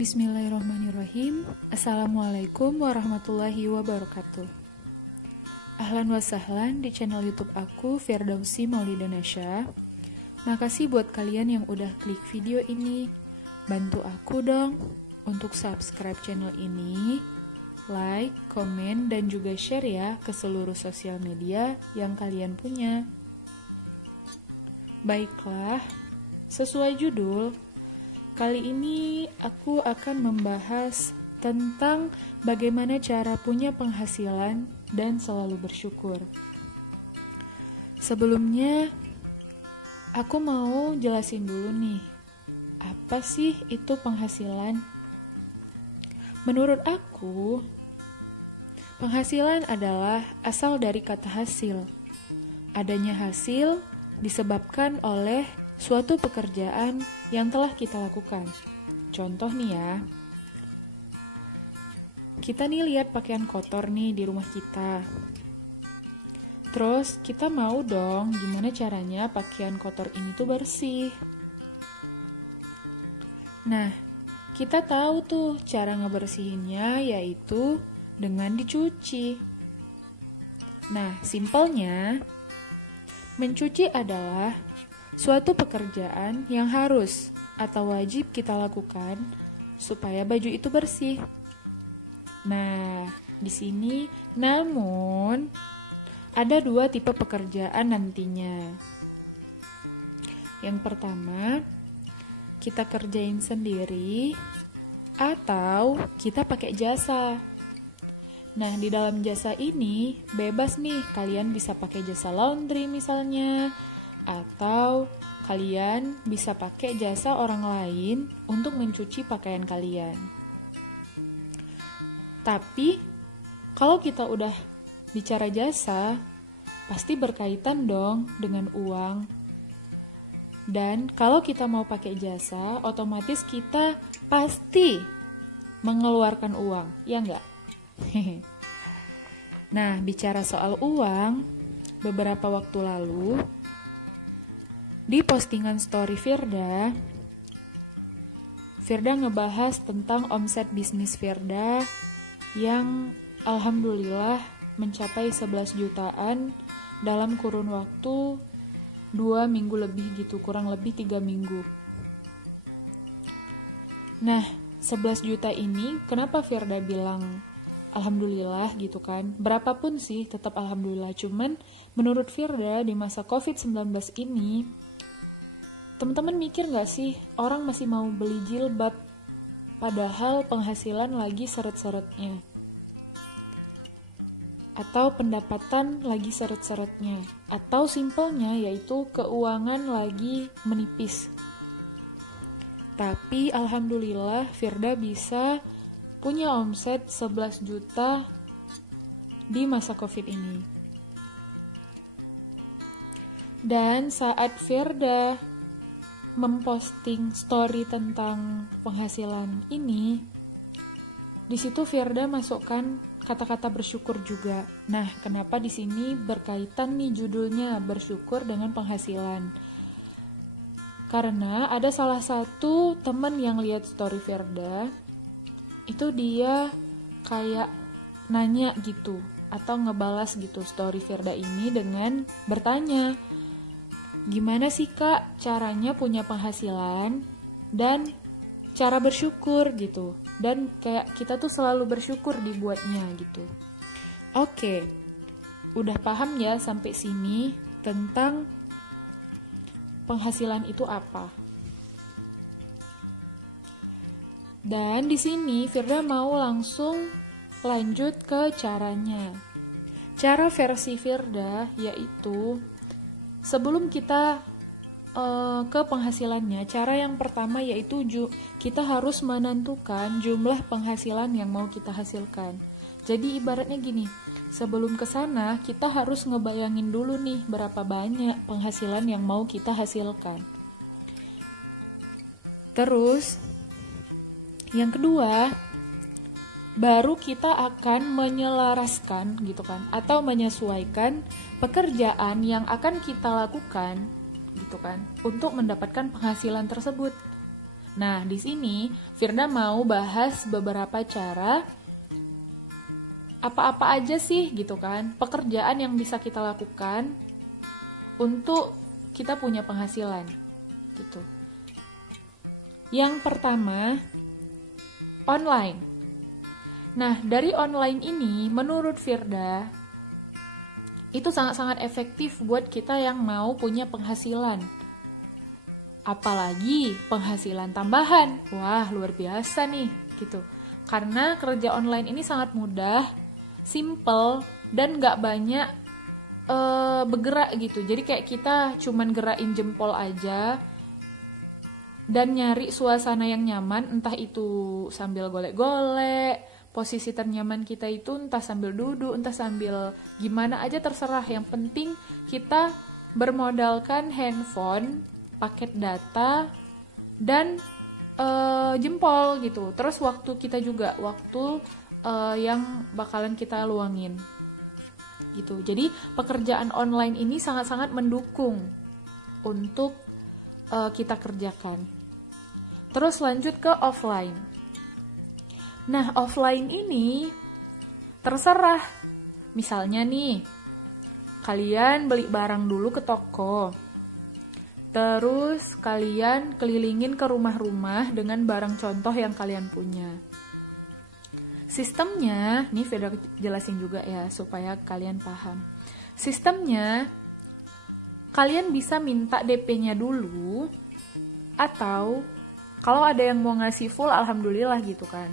Bismillahirrahmanirrahim. Assalamualaikum warahmatullahi wabarakatuh. Ahlan wa sahlan di channel YouTube aku, Firdausi Maulida Nasya. Makasih buat kalian yang udah klik video ini. Bantu aku dong untuk subscribe channel ini, like, komen, dan juga share ya ke seluruh sosial media yang kalian punya. Baiklah, sesuai judul, kali ini aku akan membahas tentang bagaimana cara punya penghasilan dan selalu bersyukur. Sebelumnya, aku mau jelasin dulu nih, apa sih itu penghasilan? Menurut aku, penghasilan adalah asal dari kata hasil. Adanya hasil disebabkan oleh suatu pekerjaan yang telah kita lakukan. Contoh nih ya, kita nih lihat pakaian kotor nih di rumah kita. Terus kita mau dong gimana caranya pakaian kotor ini tuh bersih. Nah, kita tahu tuh cara ngebersihinnya yaitu dengan dicuci. Nah, simpelnya, mencuci adalah suatu pekerjaan yang harus atau wajib kita lakukan supaya baju itu bersih. Nah, di sini namun ada dua tipe pekerjaan nantinya. Yang pertama, kita kerjain sendiri atau kita pakai jasa. Nah, di dalam jasa ini bebas nih, kalian bisa pakai jasa laundry misalnya, atau kalian bisa pakai jasa orang lain untuk mencuci pakaian kalian. Tapi, kalau kita udah bicara jasa, pasti berkaitan dong dengan uang. Dan kalau kita mau pakai jasa, otomatis kita pasti mengeluarkan uang, ya enggak? Nah, bicara soal uang, beberapa waktu lalu, di postingan story Firda ngebahas tentang omset bisnis Firda yang alhamdulillah mencapai 11 jutaan dalam kurun waktu 2 minggu lebih gitu, kurang lebih 3 minggu. Nah, 11 juta ini kenapa Firda bilang alhamdulillah gitu kan? Berapapun sih tetap alhamdulillah, cuman menurut Firda di masa COVID-19 ini, teman-teman mikir gak sih orang masih mau beli jilbab padahal penghasilan lagi seret-seretnya? Atau pendapatan lagi seret-seretnya? Atau simpelnya yaitu keuangan lagi menipis? Tapi alhamdulillah Firda bisa punya omset 11 juta di masa COVID ini. Dan saat Firda memposting story tentang penghasilan ini, di situ Firda masukkan kata-kata bersyukur juga. Nah, kenapa di sini berkaitan nih judulnya bersyukur dengan penghasilan? Karena ada salah satu teman yang lihat story Firda, itu dia kayak nanya gitu atau ngebalas gitu story Firda ini dengan bertanya, gimana sih Kak caranya punya penghasilan dan cara bersyukur gitu. Dan kayak kita tuh selalu bersyukur dibuatnya gitu. Oke, udah paham ya sampai sini tentang penghasilan itu apa. Dan di sini Firda mau langsung lanjut ke caranya. Cara versi Firda yaitu sebelum kita ke penghasilannya, cara yang pertama yaitu kita harus menentukan jumlah penghasilan yang mau kita hasilkan. Jadi ibaratnya gini, sebelum ke sana kita harus ngebayangin dulu nih berapa banyak penghasilan yang mau kita hasilkan. Terus yang kedua, baru kita akan menyelaraskan gitu kan, atau menyesuaikan pekerjaan yang akan kita lakukan gitu kan untuk mendapatkan penghasilan tersebut. Nah, di sini Firda mau bahas beberapa cara apa-apa aja sih gitu kan, pekerjaan yang bisa kita lakukan untuk kita punya penghasilan gitu. Yang pertama, online. Nah, dari online ini menurut Firda itu sangat-sangat efektif buat kita yang mau punya penghasilan. Apalagi penghasilan tambahan. Wah, luar biasa nih gitu. Karena kerja online ini sangat mudah, simple, dan gak banyak bergerak gitu. Jadi kayak kita cuman gerakin jempol aja dan nyari suasana yang nyaman, entah itu sambil golek-golek, posisi ternyaman kita itu entah sambil duduk, entah sambil gimana aja terserah. Yang penting kita bermodalkan handphone, paket data, dan jempol gitu. Terus waktu kita juga, waktu yang bakalan kita luangin gitu. Jadi pekerjaan online ini sangat-sangat mendukung untuk kita kerjakan. Terus lanjut ke offline. Nah, offline ini terserah. Misalnya nih, kalian beli barang dulu ke toko. Terus kalian kelilingin ke rumah-rumah dengan barang contoh yang kalian punya. Sistemnya, nih Firda jelasin juga ya supaya kalian paham. Sistemnya, kalian bisa minta DP-nya dulu, atau kalau ada yang mau ngasih full, alhamdulillah gitu kan.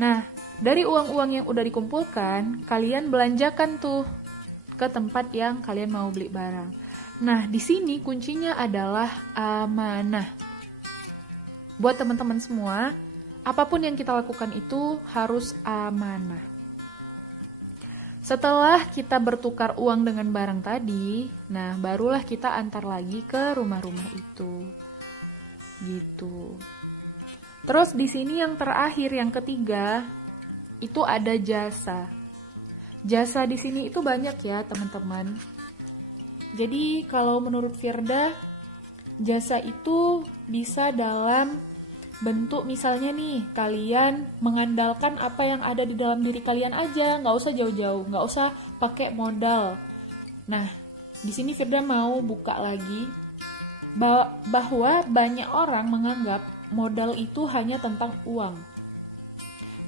Nah, dari uang-uang yang udah dikumpulkan, kalian belanjakan tuh ke tempat yang kalian mau beli barang. Nah, di sini kuncinya adalah amanah. Buat teman-teman semua, apapun yang kita lakukan itu harus amanah. Setelah kita bertukar uang dengan barang tadi, nah barulah kita antar lagi ke rumah-rumah itu. Gitu. Terus di sini yang terakhir, yang ketiga, itu ada jasa. Jasa di sini itu banyak ya, teman-teman. Jadi kalau menurut Firda, jasa itu bisa dalam bentuk misalnya nih, kalian mengandalkan apa yang ada di dalam diri kalian aja, nggak usah jauh-jauh, nggak usah pakai modal. Nah, di sini Firda mau buka lagi bahwa banyak orang menganggap modal itu hanya tentang uang.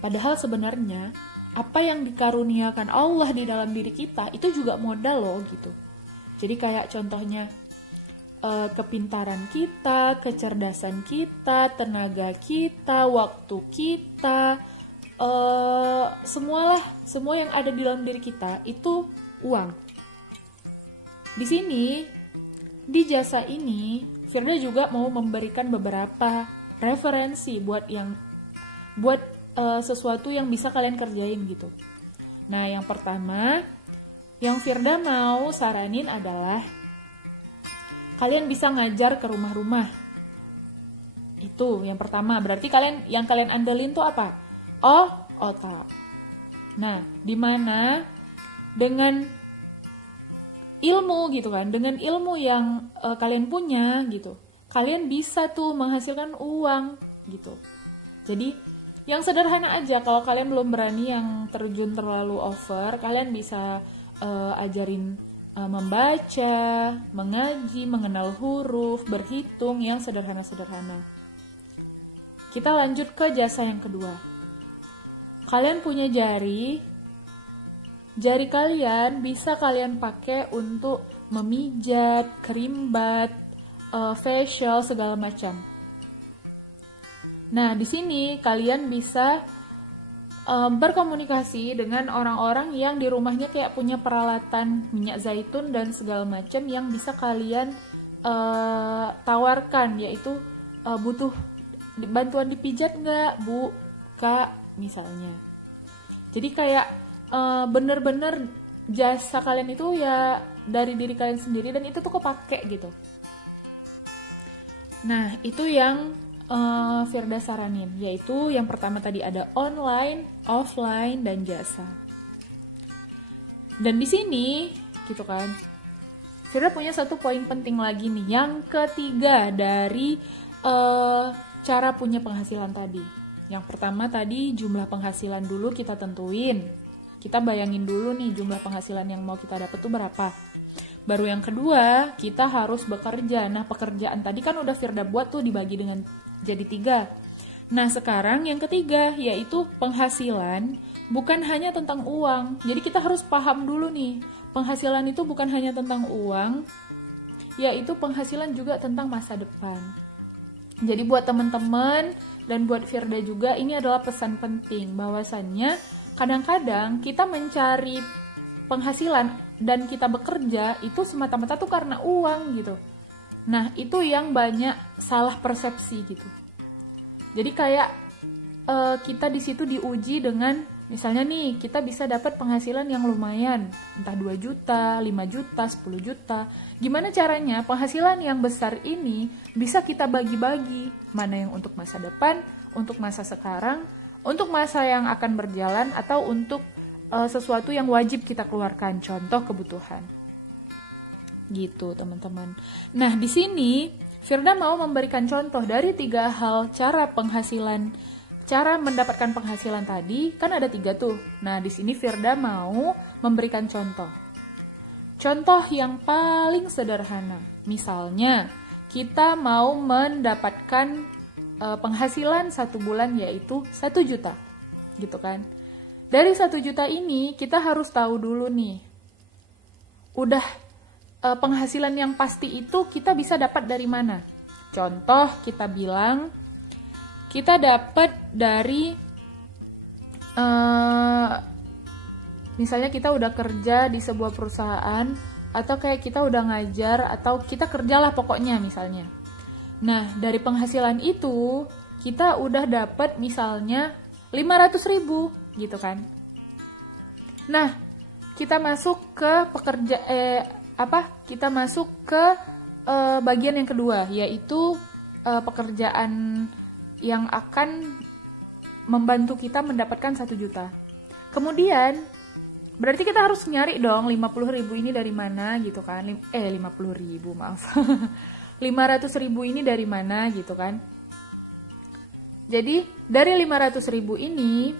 Padahal sebenarnya apa yang dikaruniakan Allah di dalam diri kita itu juga modal loh gitu. Jadi kayak contohnya kepintaran kita, kecerdasan kita, tenaga kita, waktu kita, semua yang ada di dalam diri kita itu uang. Di sini, di jasa ini, Firda juga mau memberikan beberapa referensi buat sesuatu yang bisa kalian kerjain gitu. Nah, yang pertama, yang Firda mau saranin adalah kalian bisa ngajar ke rumah-rumah. Itu yang pertama. Berarti yang kalian andelin tuh apa? Otak. Nah, dimana dengan ilmu gitu kan, dengan ilmu yang kalian punya gitu, kalian bisa tuh menghasilkan uang gitu. Jadi yang sederhana aja, kalau kalian belum berani yang terjun terlalu over, kalian bisa ajarin membaca, mengaji, mengenal huruf, berhitung yang sederhana-sederhana. Kita lanjut ke jasa yang kedua. Kalian punya jari kalian bisa kalian pakai untuk memijat, kerimbat, facial, segala macam. Nah, di sini kalian bisa berkomunikasi dengan orang-orang yang di rumahnya kayak punya peralatan minyak zaitun dan segala macam yang bisa kalian tawarkan, yaitu butuh bantuan dipijat nggak, Bu, Kak, misalnya. Jadi kayak bener-bener jasa kalian itu ya dari diri kalian sendiri dan itu tuh kepake gitu. Nah, itu yang Firda saranin, yaitu yang pertama tadi ada online, offline, dan jasa. Dan di sini gitu kan, Firda punya satu poin penting lagi nih, yang ketiga dari cara punya penghasilan tadi. Yang pertama tadi jumlah penghasilan dulu kita tentuin. Kita bayangin dulu nih jumlah penghasilan yang mau kita dapat tuh berapa. Baru yang kedua, kita harus bekerja. Nah, pekerjaan tadi kan udah Firda buat tuh dibagi dengan jadi 3. Nah, sekarang yang ketiga, yaitu penghasilan bukan hanya tentang uang. Jadi kita harus paham dulu nih, penghasilan itu bukan hanya tentang uang, yaitu penghasilan juga tentang masa depan. Jadi buat teman-teman dan buat Firda juga, ini adalah pesan penting, bahwasannya kadang-kadang kita mencari penghasilan dan kita bekerja itu semata-mata tuh karena uang gitu. Nah, itu yang banyak salah persepsi gitu. Jadi kayak kita di situ diuji dengan misalnya nih kita bisa dapat penghasilan yang lumayan, entah 2 juta, 5 juta, 10 juta. Gimana caranya penghasilan yang besar ini bisa kita bagi-bagi, mana yang untuk masa depan, untuk masa sekarang, untuk masa yang akan berjalan, atau untuk sesuatu yang wajib kita keluarkan, contoh kebutuhan. Gitu, teman-teman. Nah, di sini Firda mau memberikan contoh dari 3 hal cara mendapatkan penghasilan tadi, kan ada 3 tuh. Nah, di sini Firda mau memberikan contoh. Contoh yang paling sederhana. Misalnya, kita mau mendapatkan penghasilan 1 bulan yaitu 1 juta. Gitu kan. Dari 1 juta ini kita harus tahu dulu nih, udah penghasilan yang pasti itu kita bisa dapat dari mana? Contoh kita bilang, kita dapat dari, misalnya kita udah kerja di sebuah perusahaan, atau kayak kita udah ngajar, atau kita kerjalah pokoknya misalnya. Nah, dari penghasilan itu, kita udah dapat misalnya 500.000 gitu kan. Nah, kita masuk ke kita masuk ke bagian yang kedua, yaitu pekerjaan yang akan membantu kita mendapatkan 1 juta. Kemudian, berarti kita harus nyari dong 50.000 ini dari mana gitu kan. 50.000, maaf. 500.000 ini dari mana gitu kan. Jadi, dari 500.000 ini,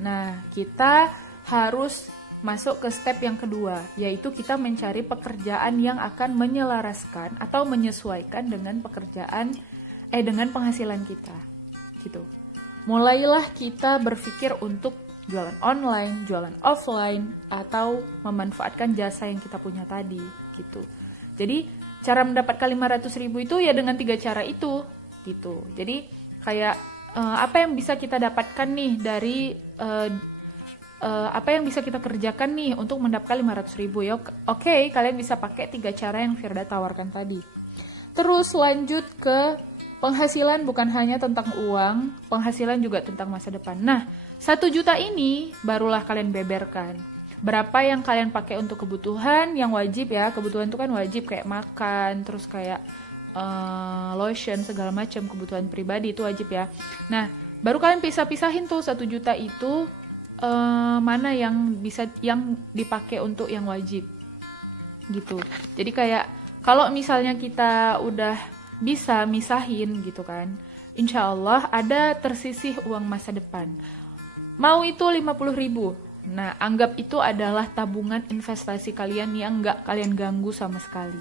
nah, kita harus masuk ke step yang kedua, yaitu kita mencari pekerjaan yang akan menyelaraskan atau menyesuaikan dengan dengan penghasilan kita. Gitu. Mulailah kita berpikir untuk jualan online, jualan offline, atau memanfaatkan jasa yang kita punya tadi, gitu. Jadi, cara mendapatkan 500.000 itu ya dengan 3 cara itu, gitu. Jadi, kayak apa yang bisa kita dapatkan nih dari apa yang bisa kita kerjakan nih untuk mendapatkan 500.000 ya. Oke, kalian bisa pakai 3 cara yang Firda tawarkan tadi. Terus lanjut ke penghasilan bukan hanya tentang uang, penghasilan juga tentang masa depan. Nah, 1 juta ini barulah kalian beberkan. Berapa yang kalian pakai untuk kebutuhan yang wajib ya, kebutuhan itu kan wajib kayak makan, terus kayak lotion, segala macam kebutuhan pribadi itu wajib ya. Nah, baru kalian pisah-pisahin tuh 1 juta itu mana yang dipakai untuk yang wajib gitu. Jadi kayak kalau misalnya kita udah bisa misahin gitu kan, insya Allah ada tersisih uang masa depan. Mau itu 50.000, nah anggap itu adalah tabungan investasi kalian yang nggak kalian ganggu sama sekali.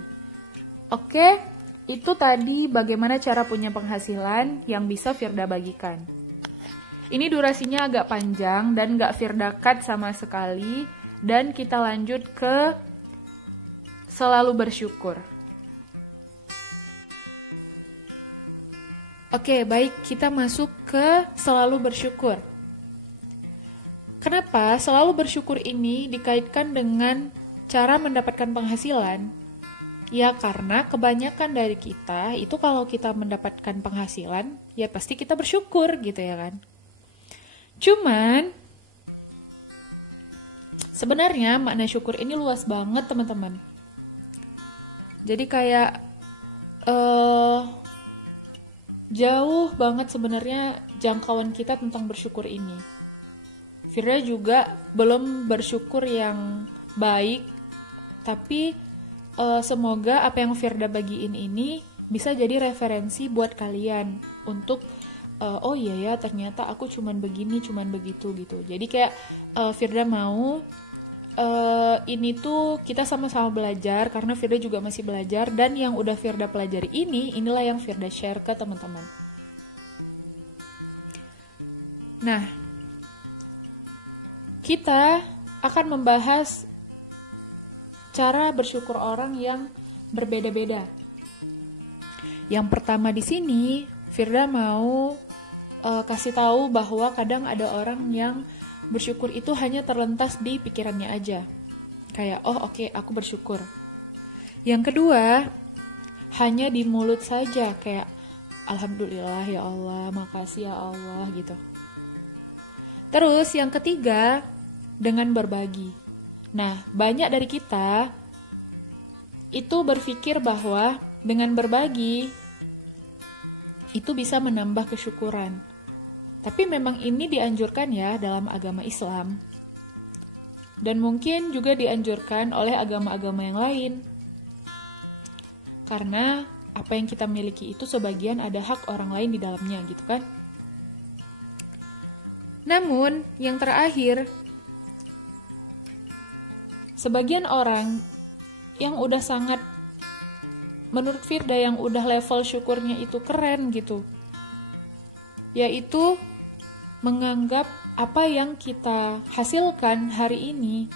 Oke, itu tadi bagaimana cara punya penghasilan yang bisa Firda bagikan. Ini durasinya agak panjang dan nggak Firda cut sama sekali. Dan kita lanjut ke selalu bersyukur. Oke, baik, kita masuk ke selalu bersyukur. Kenapa selalu bersyukur ini dikaitkan dengan cara mendapatkan penghasilan? Ya karena kebanyakan dari kita itu kalau kita mendapatkan penghasilan, ya pasti kita bersyukur gitu ya kan. Cuman, sebenarnya makna syukur ini luas banget teman-teman. Jadi kayak jauh banget sebenarnya jangkauan kita tentang bersyukur ini. Firda juga belum bersyukur yang baik, tapi semoga apa yang Firda bagiin ini bisa jadi referensi buat kalian untuk oh iya ya ternyata aku cuman begini, cuman begitu gitu. Jadi kayak Firda mau ini tuh kita sama-sama belajar karena Firda juga masih belajar, dan yang udah Firda pelajari inilah yang Firda share ke teman-teman. Nah, kita akan membahas cara bersyukur orang yang berbeda-beda. Yang pertama di sini Firda mau kasih tahu bahwa kadang ada orang yang bersyukur itu hanya terlintas di pikirannya aja. Kayak, oh oke, aku bersyukur. Yang kedua, hanya di mulut saja. Kayak, alhamdulillah ya Allah, makasih ya Allah gitu. Terus yang ketiga, dengan berbagi. Nah, banyak dari kita itu berpikir bahwa dengan berbagi itu bisa menambah kesyukuran. Tapi memang ini dianjurkan ya dalam agama Islam. Dan mungkin juga dianjurkan oleh agama-agama yang lain. Karena apa yang kita miliki itu sebagian ada hak orang lain di dalamnya gitu kan. Namun yang terakhir, sebagian orang yang udah sangat, menurut Firda yang udah level syukurnya itu keren gitu, yaitu menganggap apa yang kita hasilkan hari ini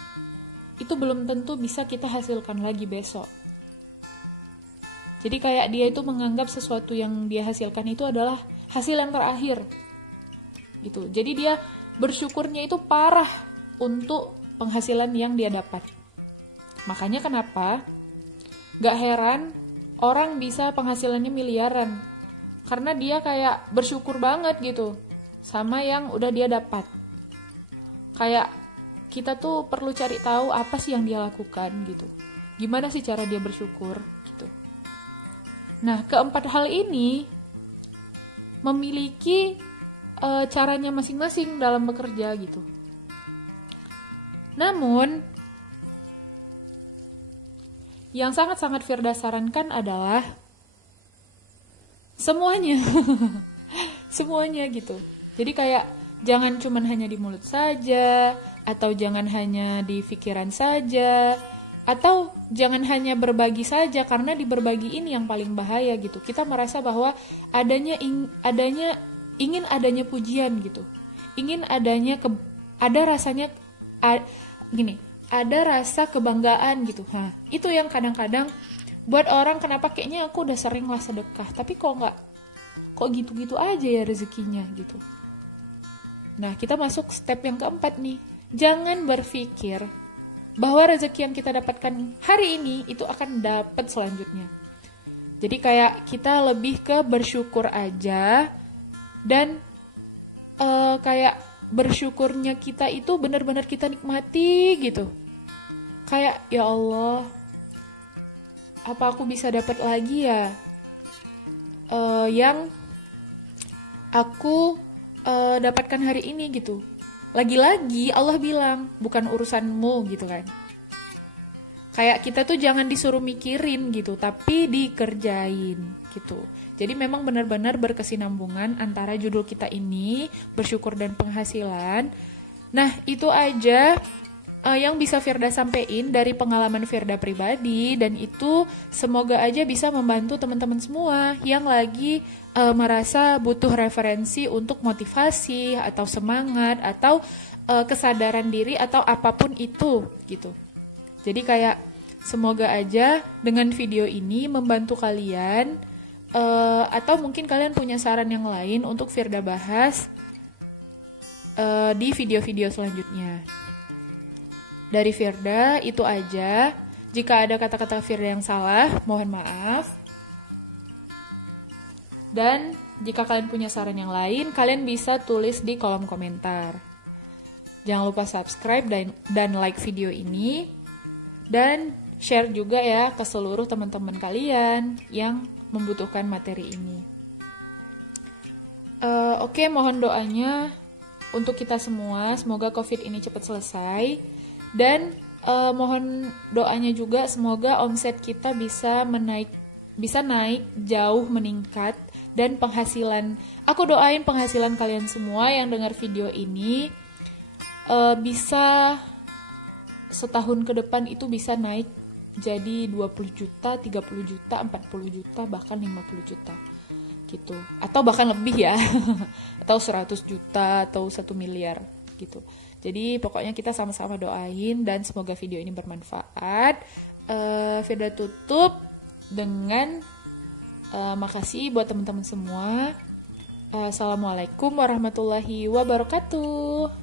itu belum tentu bisa kita hasilkan lagi besok. Jadi kayak dia itu menganggap sesuatu yang dia hasilkan itu adalah hasil yang terakhir gitu. Jadi dia bersyukurnya itu parah untuk penghasilan yang dia dapat. Makanya kenapa gak heran orang bisa penghasilannya miliaran, karena dia kayak bersyukur banget gitu sama yang udah dia dapat. Kayak kita tuh perlu cari tahu apa sih yang dia lakukan gitu. Gimana sih cara dia bersyukur gitu. Nah, keempat hal ini memiliki caranya masing-masing dalam bekerja gitu. Namun yang sangat-sangat Firda sarankan adalah semuanya. Semuanya gitu. Jadi kayak jangan cuman hanya di mulut saja, atau jangan hanya di pikiran saja, atau jangan hanya berbagi saja, karena di berbagi ini yang paling bahaya gitu. Kita merasa bahwa ingin adanya pujian gitu. Ingin adanya ada rasa kebanggaan gitu. Nah, itu yang kadang-kadang buat orang kenapa kayaknya aku udah sering lah sedekah, tapi kok gitu-gitu aja ya rezekinya gitu. Nah, kita masuk step yang keempat nih. Jangan berpikir bahwa rezeki yang kita dapatkan hari ini itu akan dapat selanjutnya. Jadi kayak kita lebih ke bersyukur aja, dan kayak bersyukurnya kita itu benar-benar kita nikmati gitu. Kayak, ya Allah, apa aku bisa dapat lagi ya yang aku dapatkan hari ini gitu. Lagi-lagi Allah bilang, bukan urusanmu gitu kan. Kayak kita tuh jangan disuruh mikirin gitu, tapi dikerjain gitu. Jadi memang benar-benar berkesinambungan antara judul kita ini, bersyukur dan penghasilan. Nah, itu aja yang bisa Firda sampein dari pengalaman Firda pribadi, dan itu semoga aja bisa membantu teman-teman semua yang lagi merasa butuh referensi untuk motivasi atau semangat atau kesadaran diri atau apapun itu gitu. Jadi kayak semoga aja dengan video ini membantu kalian, atau mungkin kalian punya saran yang lain untuk Firda bahas di video-video selanjutnya. Dari Firda itu aja. Jika ada kata-kata Firda yang salah, mohon maaf. Dan jika kalian punya saran yang lain, kalian bisa tulis di kolom komentar. Jangan lupa subscribe dan like video ini. Dan share juga ya ke seluruh teman-teman kalian yang membutuhkan materi ini. Oke, mohon doanya untuk kita semua. Semoga COVID ini cepat selesai. Dan mohon doanya juga semoga omset kita bisa naik jauh meningkat dan penghasilan. Aku doain penghasilan kalian semua yang dengar video ini bisa setahun ke depan itu bisa naik jadi 20 juta, 30 juta, 40 juta, bahkan 50 juta gitu. Atau bahkan lebih ya. Atau 100 juta atau 1 miliar gitu. Jadi pokoknya kita sama-sama doain dan semoga video ini bermanfaat. Firda tutup dengan makasih buat teman-teman semua. Assalamualaikum warahmatullahi wabarakatuh.